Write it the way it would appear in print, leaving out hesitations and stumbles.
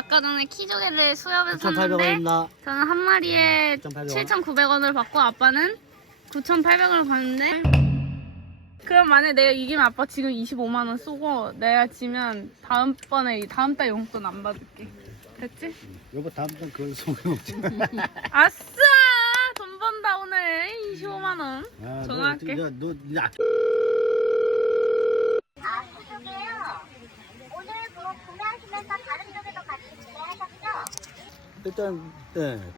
아까 전에 키조개를 수협에 9,800원 샀는데 입니다. 저는 한 마리에 9,800원. 7,900원을 받고 아빠는 9,800원을 받는데 그럼 만약에 내가 이기면 아빠 지금 25만 원 쏘고 내가 지면 다음 달 용돈 안 받을게. 됐지? 여보 다음 달 그걸 소용없지. 아싸! 돈 번다 오늘 25만 원. 전화할게. 너 그쪽에요. 오늘 그거 구매하시면서 다른 쪽에도 같이 구매하셨죠? 일단 네.